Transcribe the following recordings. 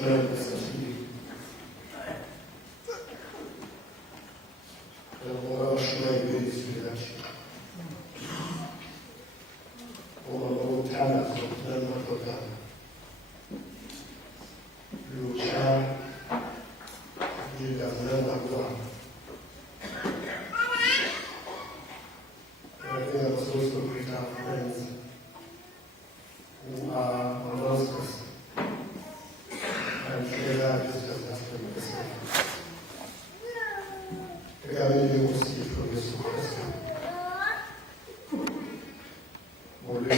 주변에 있었지. 뭔가 주변에 있으리라. 너무 잘나서 그런 것보다 루샤 유다는 남과 everything was also great our friends who are amongst us. And together is just as we say. Together you will see from this person. Molly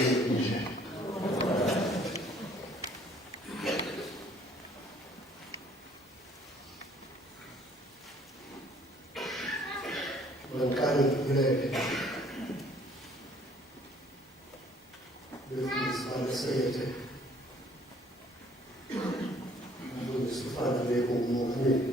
Mankind today with this uncertainty. This finally will move me.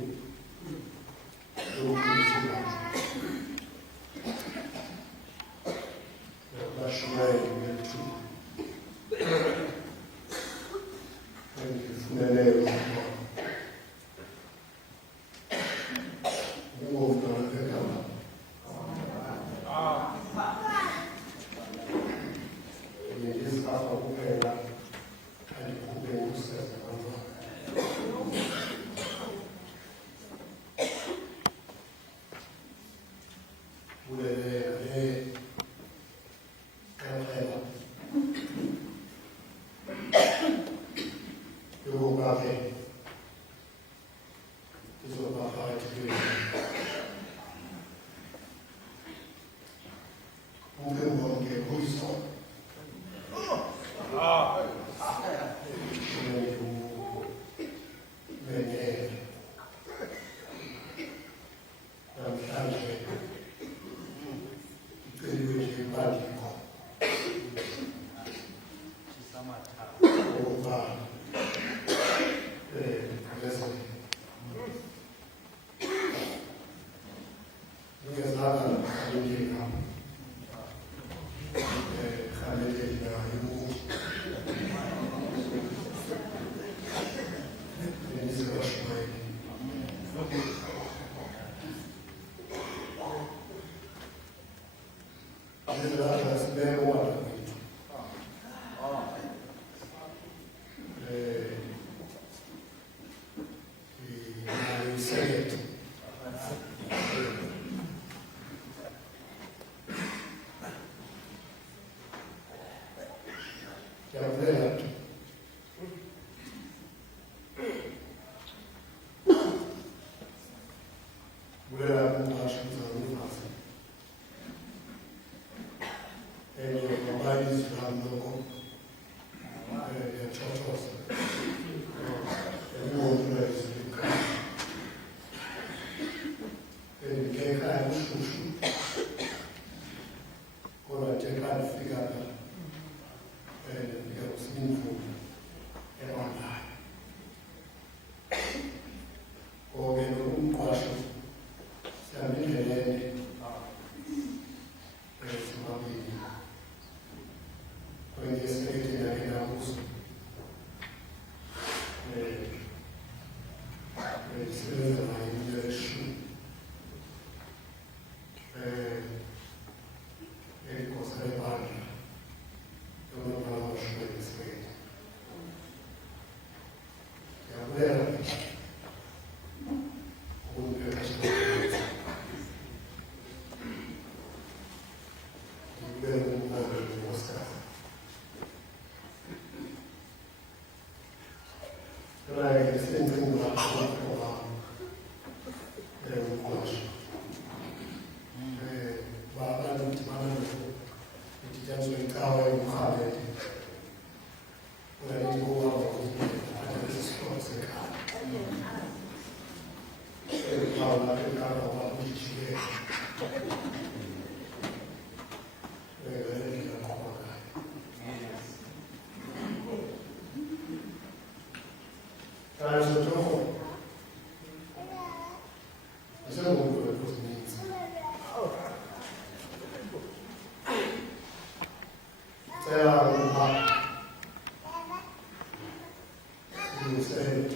You will say,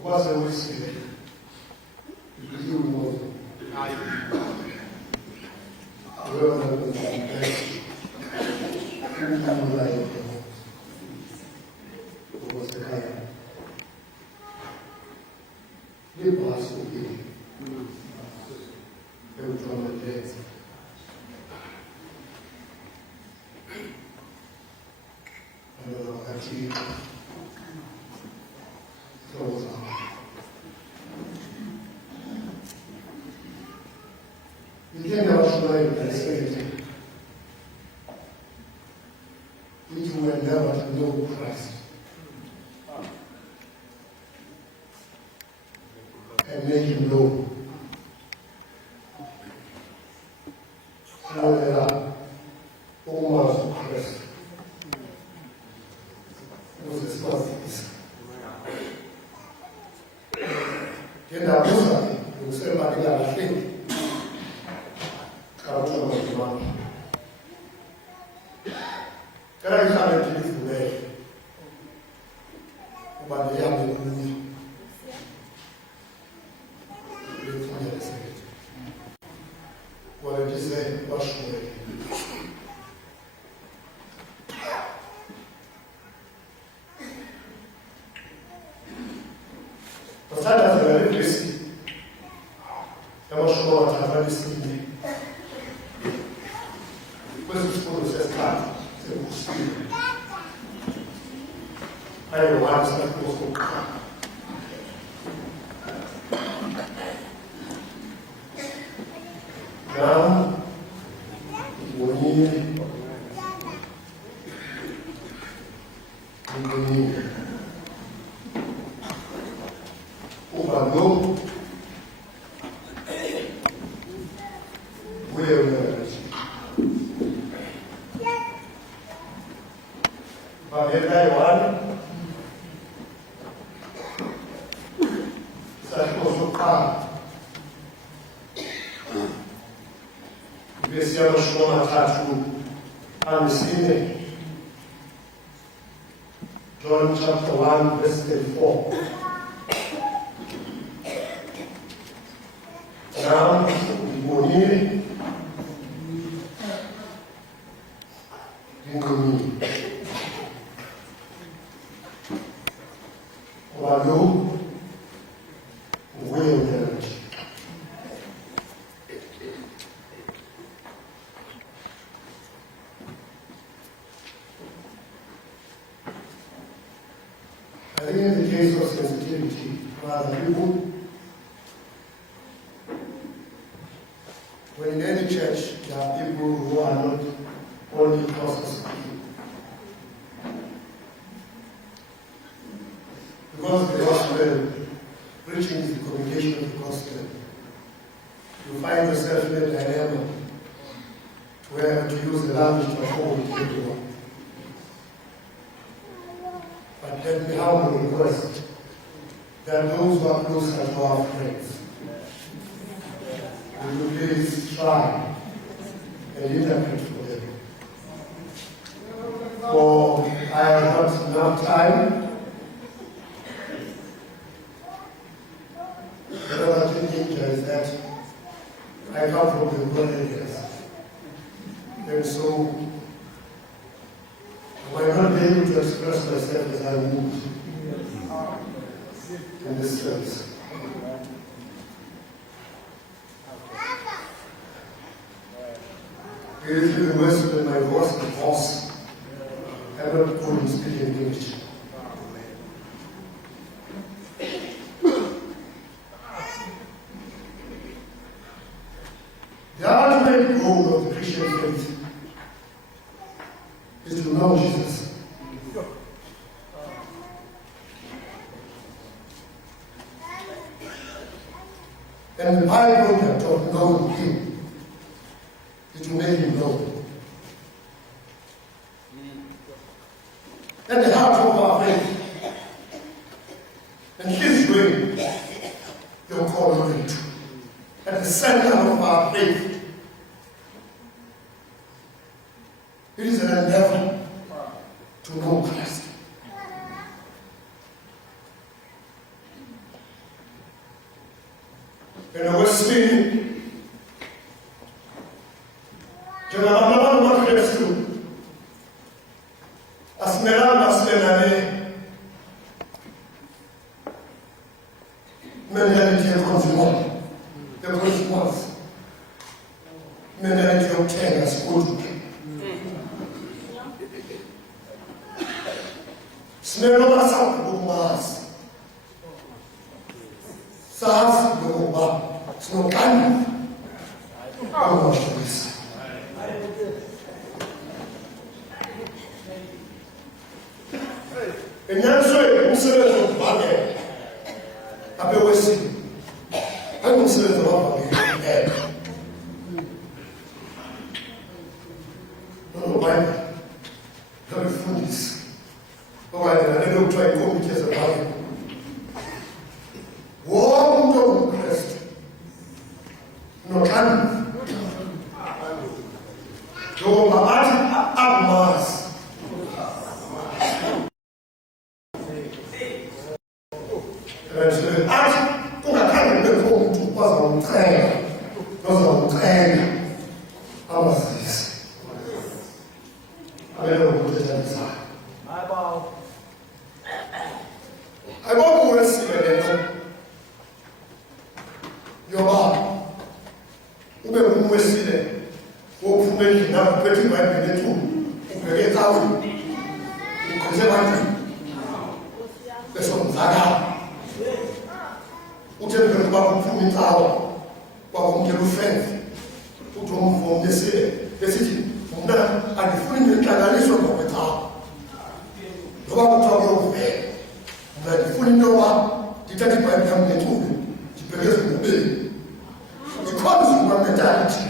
what's the whiskey? You know. Which will never to know Christ and make him know how they are almost to Christ. Those responsibilities. Quem abusa, você vai pegar a frente. Cara, eu sabia que isso é. O badeia me deu. Eu fui a esse. Quando eu dizer, eu acho que passar da zona de si. É uma escola, está para si. Depois os fundos é claro. Aí eu acho que eu vou não, bonito, o valor, o eu Valeu, Taiwan. Sabe que eu sou claro. Ver se ela chama a Tatu a Messina. John chapter 1, verse 34. Now, Bonini. Valeu, o eu grande. I think in the case of sensitivity, rather people, when in any church there are people who are not only processed people. Because the gospel, preaching is the communication of the gospel, you find yourself in a dilemma where to use the language to avoid everyone. But let me humbly request that those who are closer to our friends, will you please try and interpret for them. For I have not enough time. The other thing is that I come from the rural areas. And so I might not be able to express myself as I would in this sense. If you can listen to my voice, I'm not going to speak in English. The ultimate goal of the Christian faith is to know Jesus. And the byproduct of knowing Him is to make Him known. At the heart of our faith, and His way, you're called into. At the center of our faith It is an endeavor to know Christ. And okwesibili, njengabantu abangamaKristu, asimelanga simelane mentality ekonzima, ekonzimazi, mentality yokuthenga sikuduke. Simelanga sakubumazi, sazi lokuba sinokani amashisa. Enyaniswe umsebenzi wokubhangela apha wesini ayingumsebenzi wabhangela nobhayibhile nobufundisi okanye nale nto kuthiwa iikomiti zebhayibhile. Wonke umntu ongumKristu noxanduva lokuba athi akumazi athi kungakhange kubekho umntu ozawumcenga nozawumcenga amazise abele ngokuthethanisa. Ayibonkuwesile le nto yoba ube ngumwesile wokuphuma endlini apho uphethe iBhayibhile ethuba ubheke ecaweni ugqize ebantwini besonzakala uthe mphela uba kuphuma incawa kwakumkela ufenze uthi umvo besile besithi mna andifuni ndintlanganiswe ngokwecawa noba kuthiwa kuyokuvela mna ndifuna into yoba ndithathe iBhayibhile yam ngethuba ndibheke ezingubeni. Because of my mentality,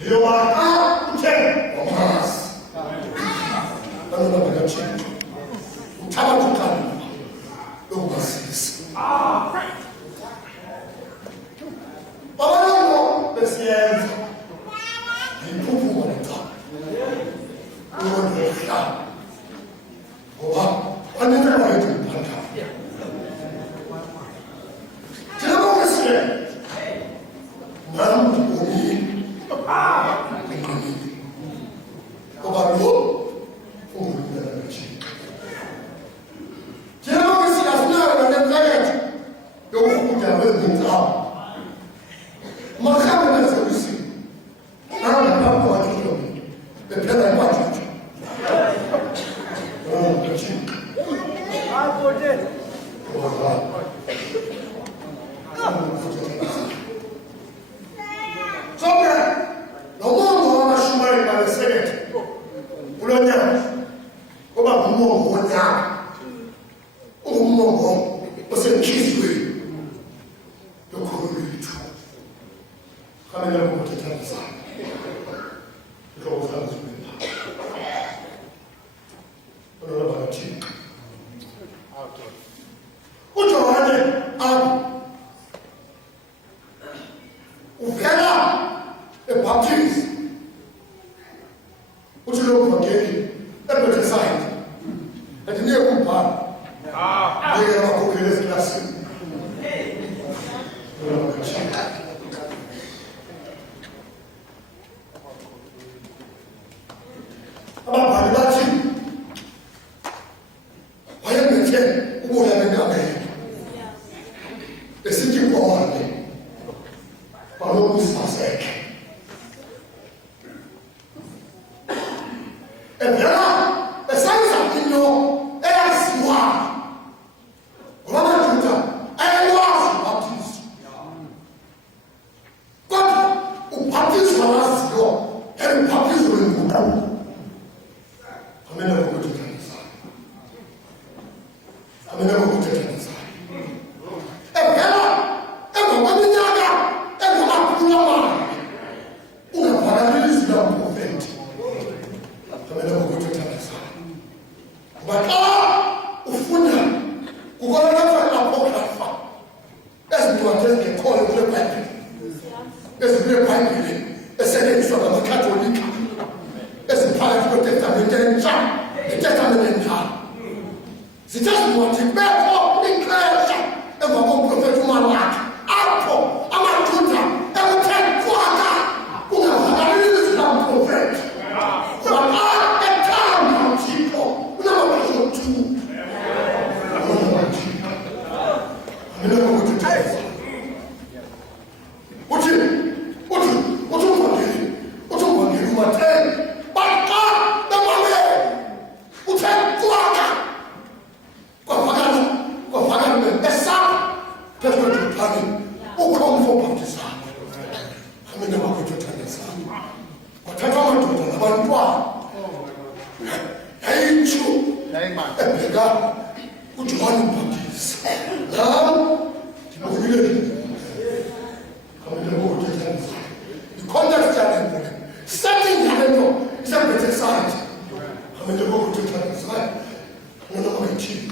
you are out of us. I don't know what change. Tabakukan, overseas. But I don't know the science. The people want to talk. We want to stop. I never wanted to talk. Amen. It's just what you better up in class. And we're going to protect my life. Apple, I'm a tutor, and we'll take quarter. I really love prophet. But I am time of people. No, I don't do. I never want to tell you. What you want to do, my ten? But God, the money, who take quarter. That's what you're planning. Oh, come for baptism. I mean, never go to tennis. But I don't want to do that. Hey, you. Hey, man. Hey, God. Would you want to baptize? Now, you really. I mean, never go to tennis. The context challenge. Setting the window is a better side. I mean, never go to tennis. I don't know what to do.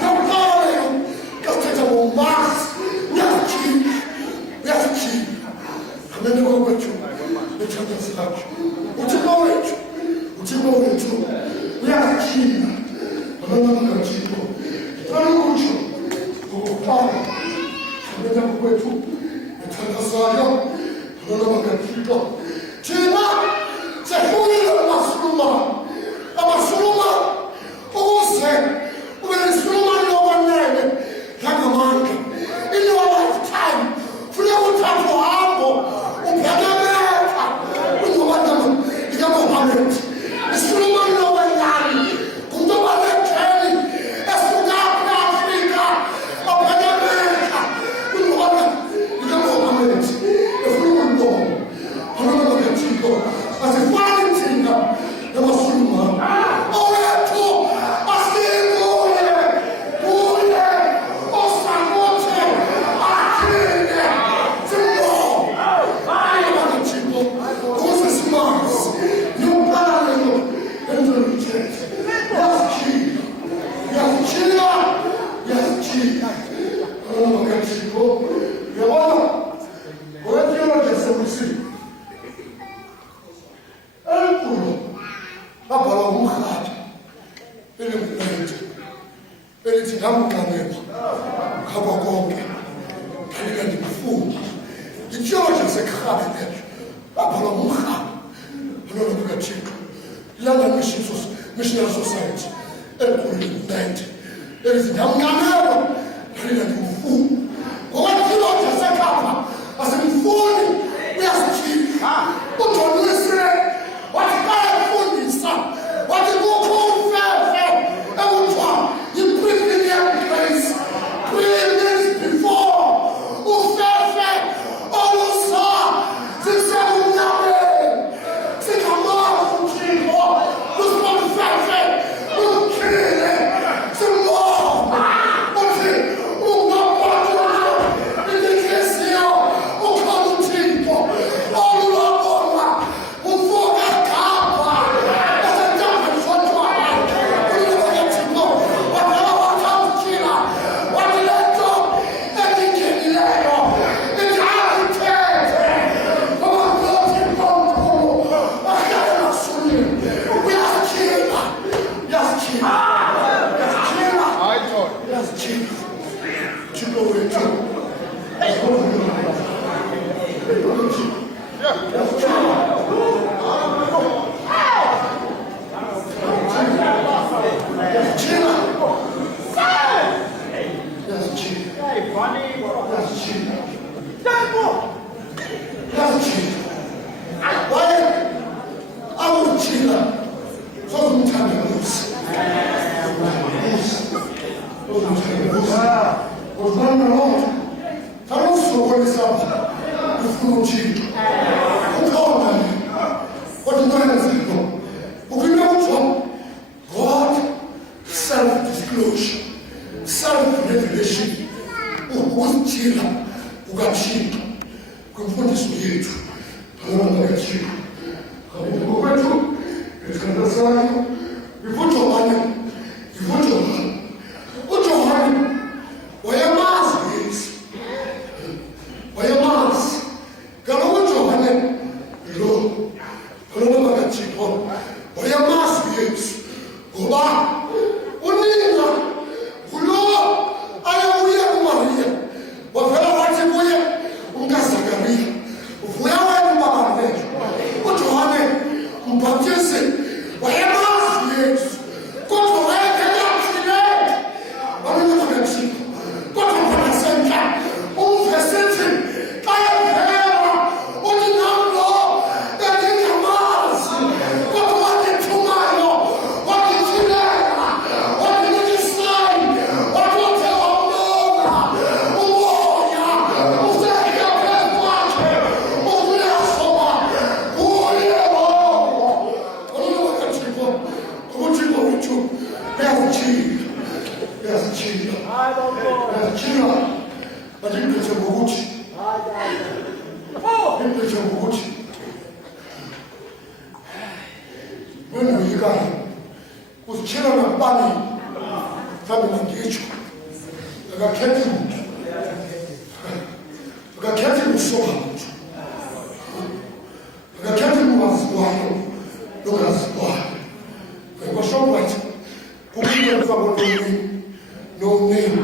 No, China, Another Chico, Tarucho, Okana, Another Wetu, Tanasayo, Another Chico, China, Zahuila Masuma, Amasuma, Ose, when Suma no one name, Yagaman, in your lifetime, for your time for humble, Upagamata, with the one of the Yamahan, Suma no one name, Kundama Kelly, Espuga, Africa, Upagamata, with the one of the Yamahan, the Fluid Ball, another Chico, as a Valentina, the Masuma, Oreto, Asimo, Ule, Osamote, Akine, Zimbo, another Chico, those are smarts, you parallel, and the reject. Yes, Chief, yes, Chief, another Chico, you want what you are just received. Abala umkhadi elimnandi elithi ngamqamela khaba konke kanti ngifunda igeorge sekhabe leyo abala umkhadi anona kukathixo London Missionary Society elimnandi elithi ngamqamela kanti ngifunda ngoba igeorge sekhaba asemfuni uyasijika ujonise wathi bayafundisa wathi kukho umfefe ekuthiwa yi-premium grace 3 days before umfefe olusa sisemnyameni singamazi uthixo lusibamfefe lumkhile simbona uthi ungaphathula inhliziyo ukhona uthixo olulabona uvuka gapha esentambo sotshwala ululokethimo wavela wathamkila wathi le nto endingenileyo indiyayithethe ngoba ngulothixo omkhulu ahlale masulini uyasityhila uyasityhila uyasityhila uyasityhila thixo wethu God, self-disclosure, self-revelation, ukuthila kukaThixo kwimfundiso yethu phakathi kaThixo. Kanti ngokwethu ethandazayo ivuJohane uJohane wayemazi Yesu, wayemazi kaloku uJohane lo phakathi kaThixo wayemazi Yesu ngoba unina ngulo ayekuye kuMariya wavela wathi kuye umkaZakariya uvuya wena ubaba wethu uJohane umbhaptizi wayemazi Yesu kodwa wayekelaphileyo wanona kaThixo kodwa nganasenka umvesithi xa evela uthi nam lo endingamazi kodwa wandithumayo wandithilela wandinikisani watothe wambona umoya usehla phezu kwakhe uvuyasoba kuye lowo wanona kaThixo ubuthixo wethu uyasitshila but imphethe ngokuthi wena uyikayo uzitshila nakubani mhlawumbe manditsho akakhethi muntu akakhethi kusoka muntu akakhethi ungaziwayo nongaziwayo kwashobathi Children from no name.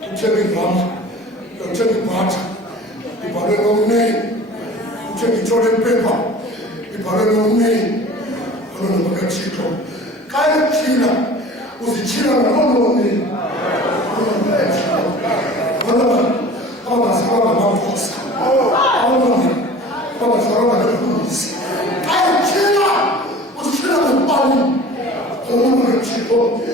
Uchemi Rama, Uchemi Bata, Ibare no name. Uchemi Jordan Pepper, Ibare no name. Ano Magachiko. Kaya China, Uzichina no name. Baba Sarama Mampos. Baba Sarama Mampos. Kaya China, Uzichina Mampos. Ano Magachiko.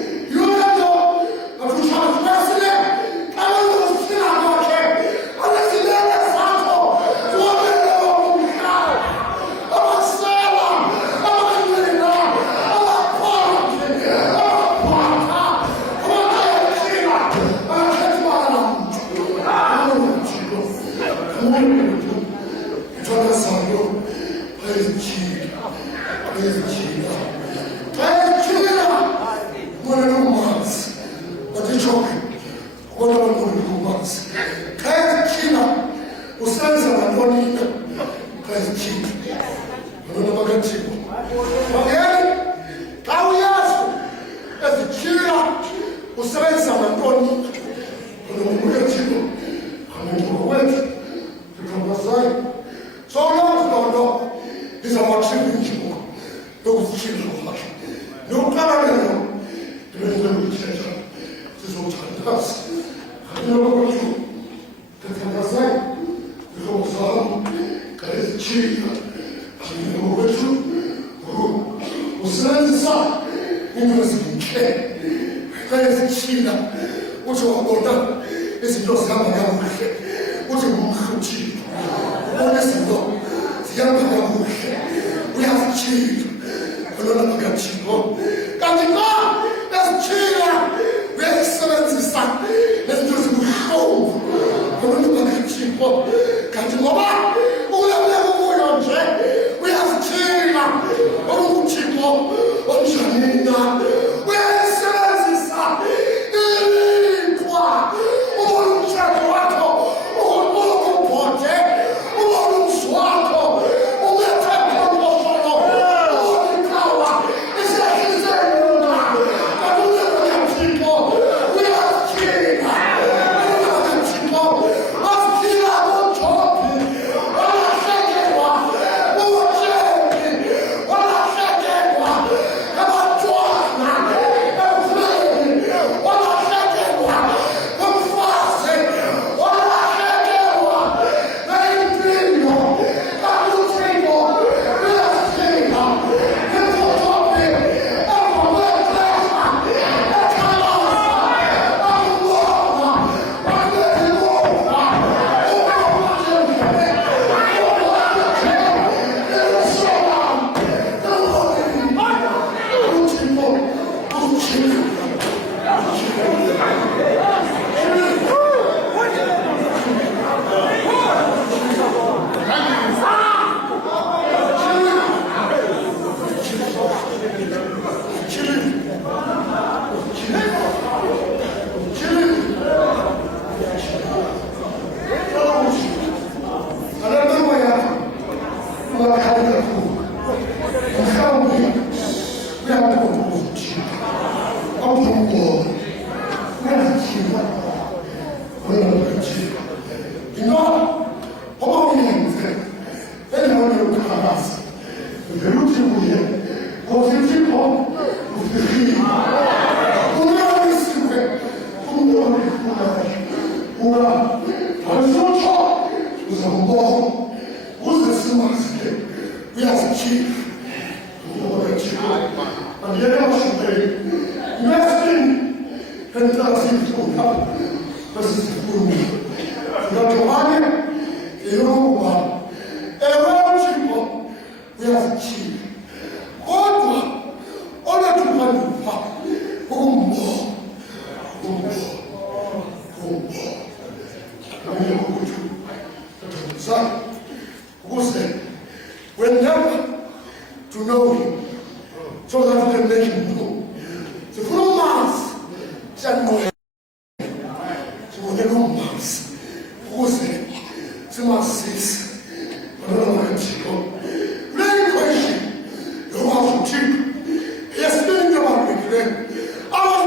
I was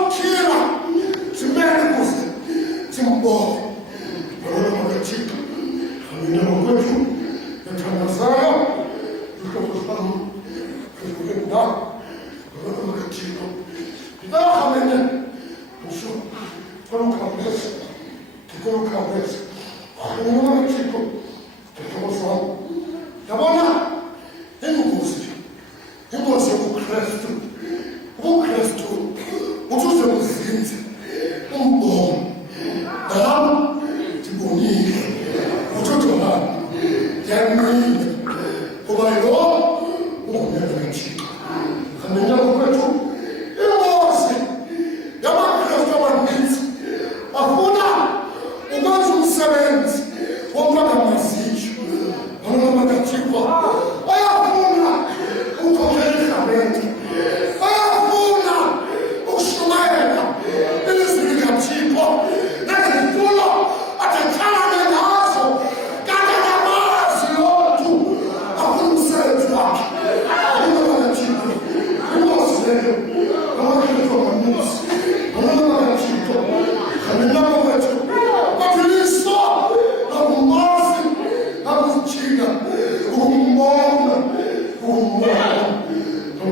cabeça. Não é tipo, emoção. Yabona, ingozi, uKristu, utuze muzinzi, umbongo, nami ndibonile, uthotho lami, ndiyamile, kuba lo ungumyalo kaThixo. Kanyenyako kwethu, ingozi yamaKristu amaninzi afuna ukwenza umsebenzi womphakamaziyo. Noma kaThixo bayafuna ukukhokhela ihlabethu, bayafuna ukushumayela ilizwi likaThixo nezifundo athethelane ngazo, kanti akamazi lothu afuna umsebenzi wakhe. Noma kaThixo inkosi leyo amaKristu amaninzi, noma kaThixo kanyenyako kwethu baphiliso nakumazi nakuthina ukumbona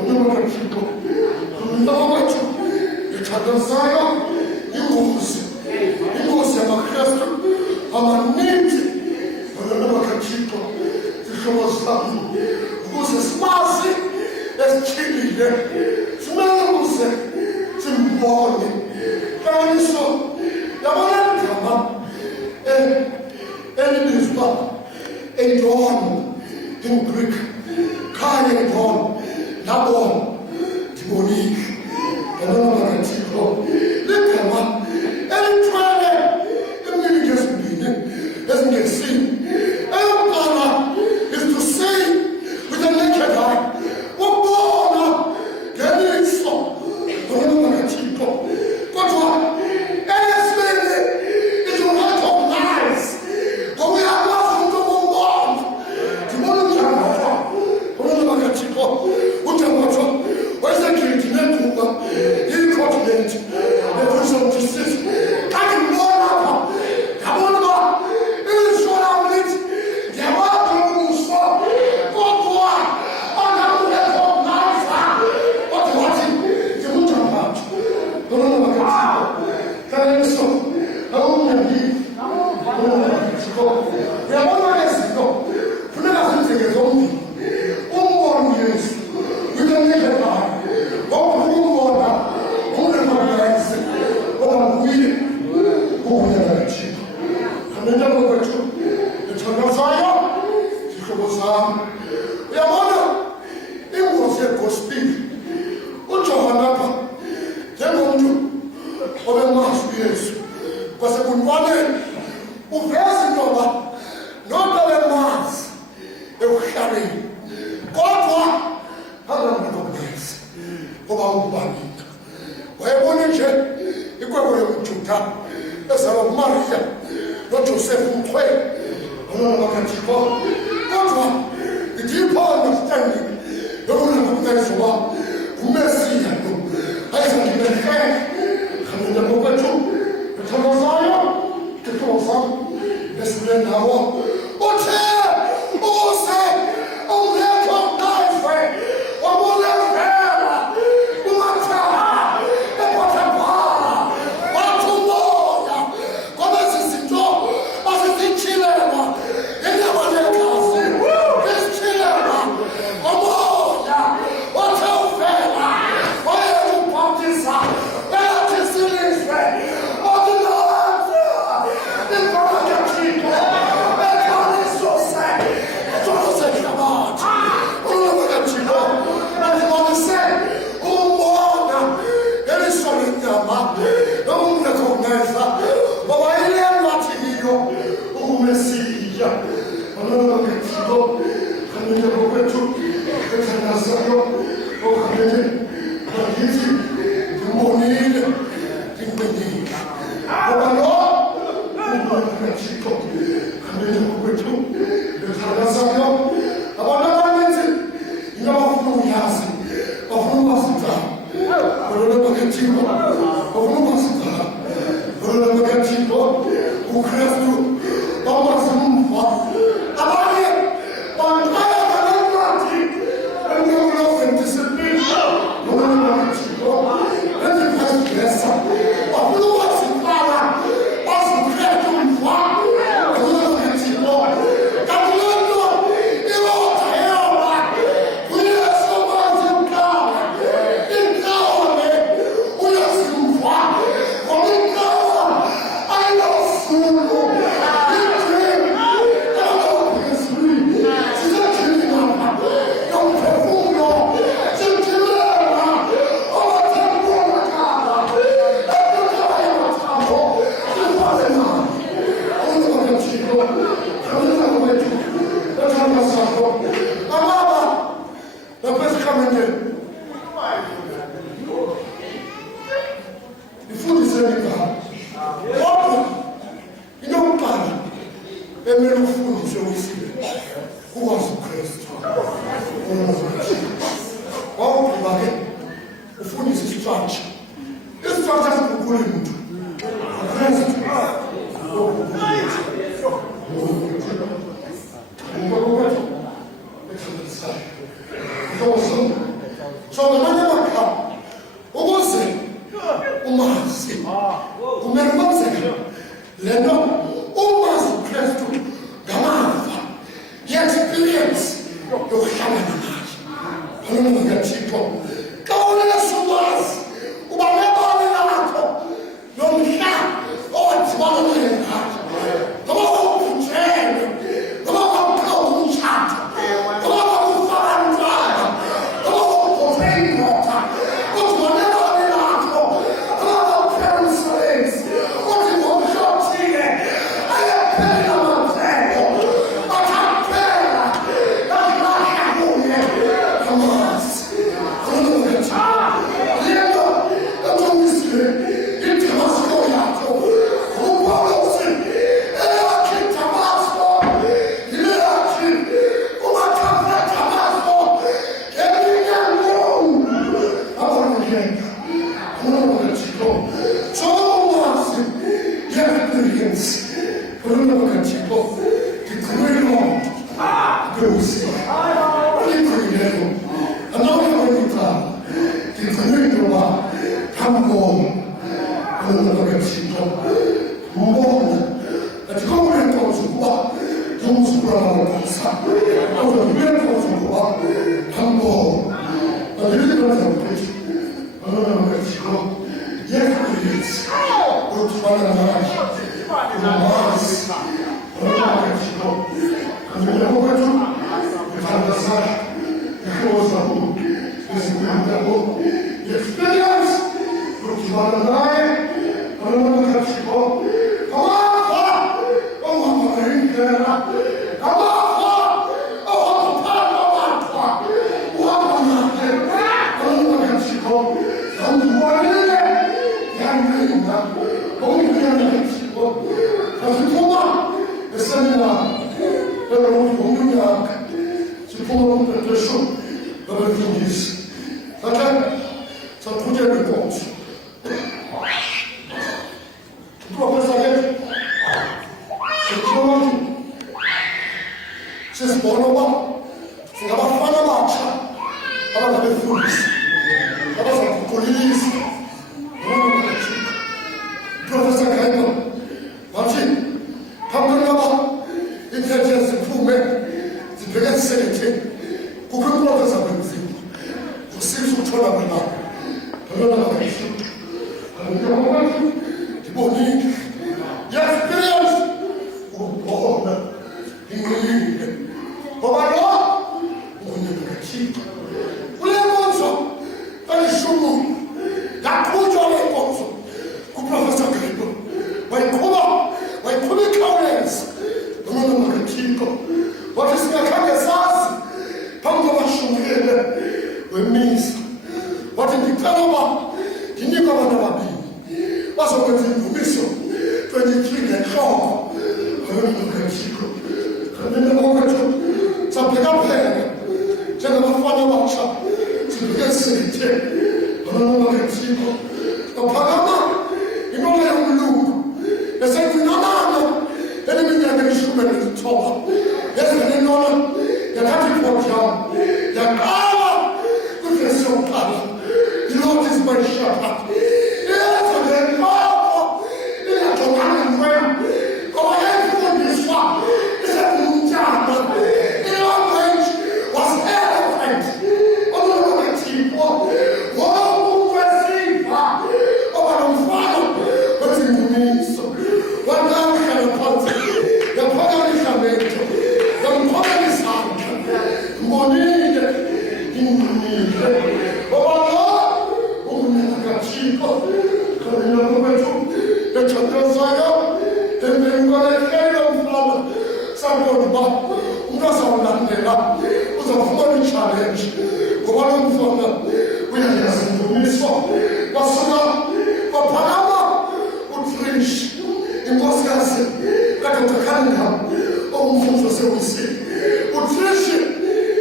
noma kaThixo kanyenyako kwethu ithandazayo ingozi yamaKristu amaninzi, noma kaThixo zihlobo zami ukuze simazi esityhilile, simenze simbone. Kanganiso yabona igama elibizwa Edom in Greek, khaya Edom, labona ndibonile. Noma kaThixo ligama elithwele iimeaning ezimbini ezingesini. Eyokuqala is to see with the naked eye, ukubona ngeliso. Noma kaThixo kodwa eyesibili is to recognize, ngoba uyakwazi umuntu ukumbona. Ndibona uJehova, noma kaThixo uJehova wayesekhilithi nethuba yi-continent ne-vision disease. Kanti ngibona apha, ngabona uba ilizwi lam lithi ndiyakwazi ubuso, kodwa angakurecognize, kodwa wathi ndinguJehova. Noma kaThixo kanganiso awungendile. Noma kaThixo uyabona ezinto funeka zenzeke zombini. Umbone uYesu with the naked eye, ngokumbona umrecognize ngoba nguye kaThixo. Kanyenyako kwethu ethandazayo zihlobo zami, uyabona ingozi yegospeli. uJohana apha njengomntu obemazi uYesu kwasebuntwaneni uveza intoba nonto bemazi ekuhlaleni, kodwa angamrecognize ngoba ungubanini. Wayebona nje ikwekwe yomJuda ezalwa nguMariya noJosefu umkhweli, noma kaThixo, kodwa i-deep understanding yokurecognize uba nguMesiya lo ayezangibehlele. Kanyenyako kwethu ethandazayo zihlobo zami esibule ndawo uthe uze umrecognize wabulevela umathala ePhothifara, wathi umoya ngoba ezi zinto azizitshilelwa inyama negazi, izitshilelwa ngomoya. Wathe uvela wayekubhaptiza elathi silizwe ordinance ikhona kaThixo ekhanisose etholose ihlabathi. Noma kaThixo ezibonise umbona ngeliso lenyama nokumrecognize ngoba yile ngathi yiyo uMesiya. Noma kaThixo kanyenyako kwethu ethandazayo okanye ngakithi ndimbonile, ndimqinile ngoba lo umbona kaThixo. Kanyenyako kwethu ethandazayo abantu abaninzi into abafuna ukuyazi, bafuna ukwazi igama. Noma kaThixo bafuna ukwazi igama. Noma kaThixo uKristu bamazi umva. Abanye baqala ngalencwadi eNew Discipline. Noma kaThixo eziphathisa bafuna ukwazi igama, bazi uKristu umva. structure. This structure is Kukulimutu. So the man never come. Who was it? Umasi. Umasi. Leno. Umasi press to Gamava. The experience. You can't imagine. I people. Go on, Sumas. Ubameba Minato. Don't have. Oh, it's one of them. Come on, Jane. Come on, come chat.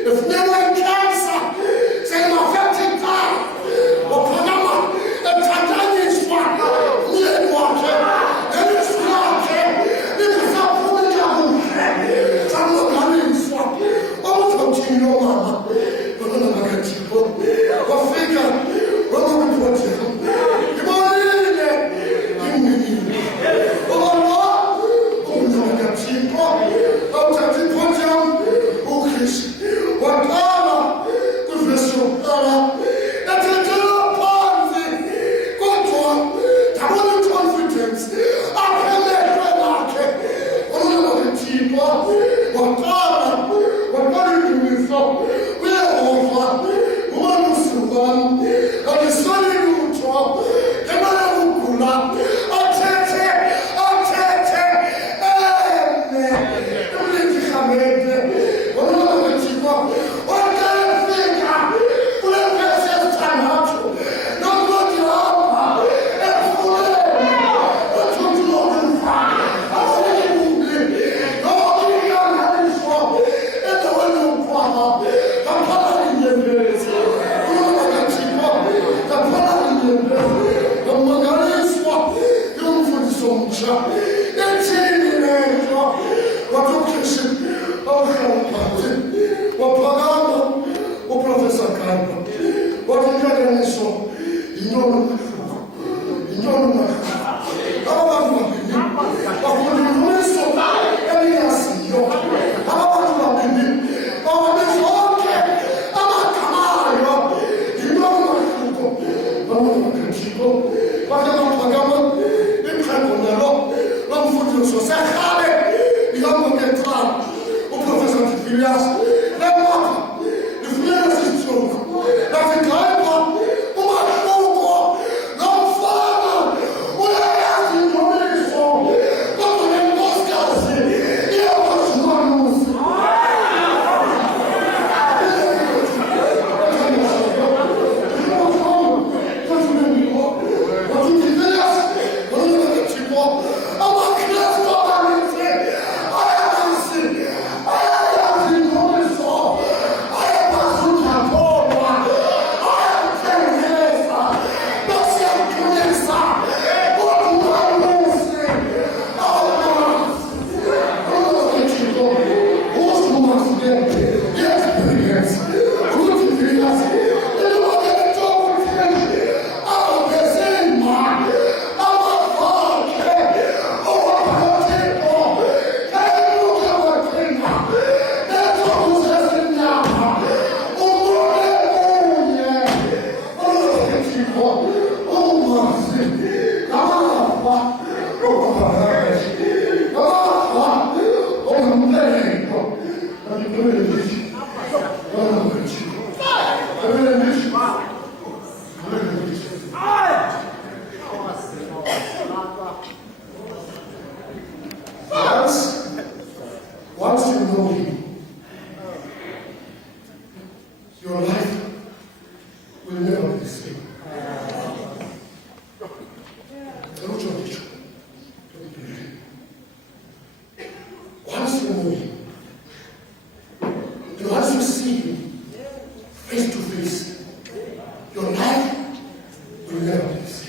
If never cancer, say my 50 times. Scripture. It's in the name of what you can see. Oh, what Pagano, what Professor Carlo, what you got in this one, you know, once you know Him, your life will never be the same. Once you know Him, and once you see Him face to face, your life will never be the same.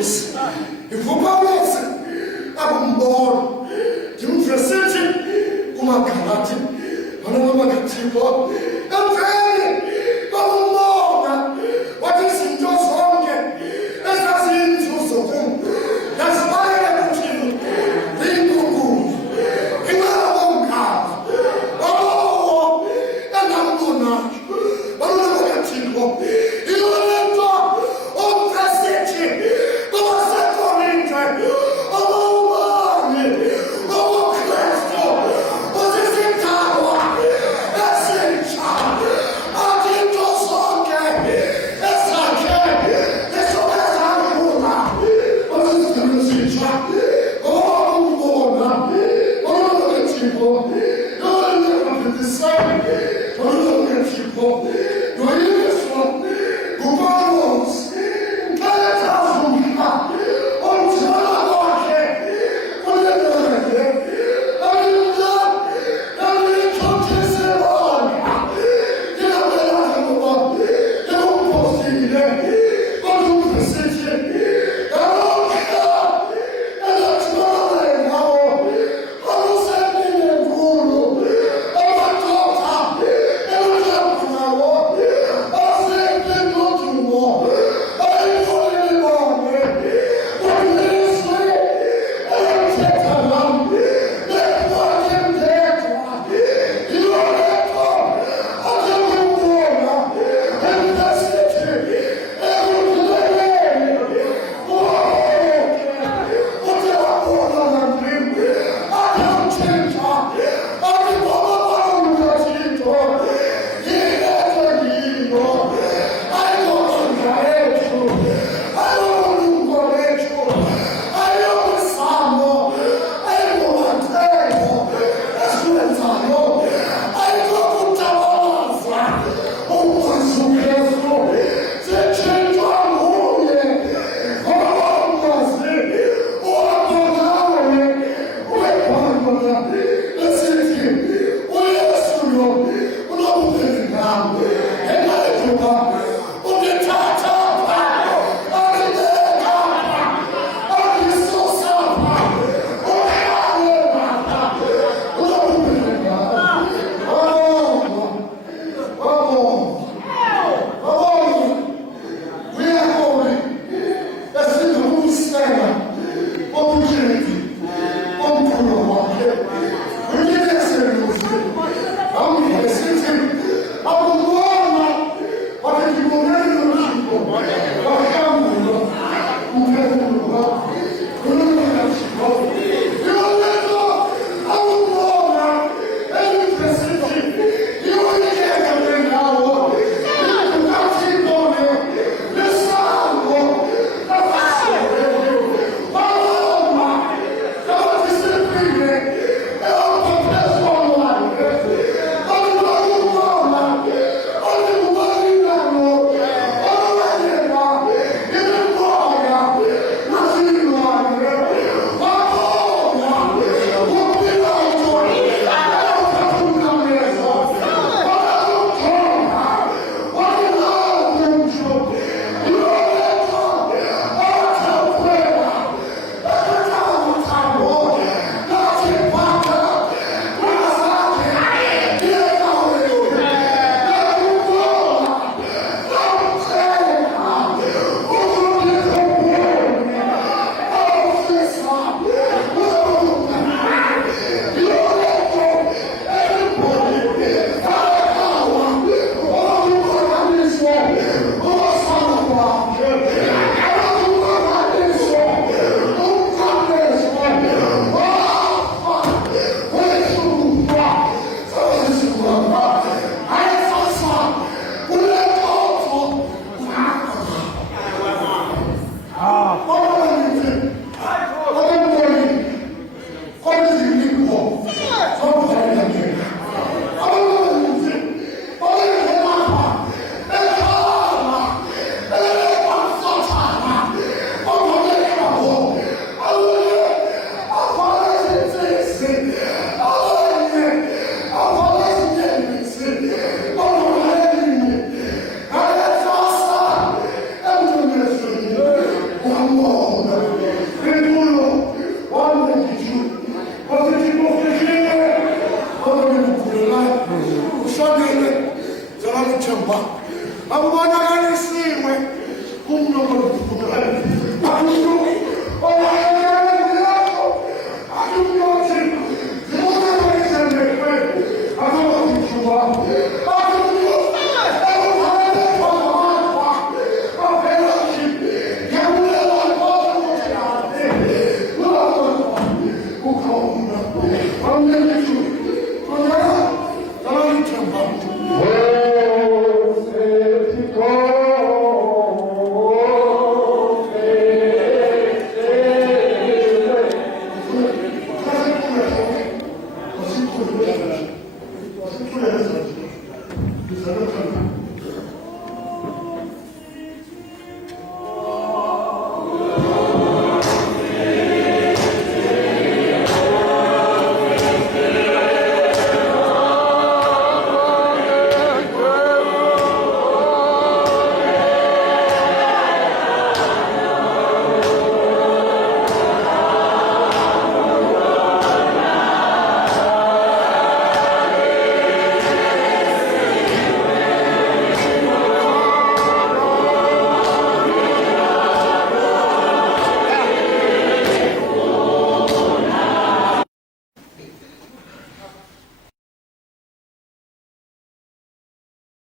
Joyce, iVupawesi akumbona ndimdresithi kumagalathi anamamagatiko emveni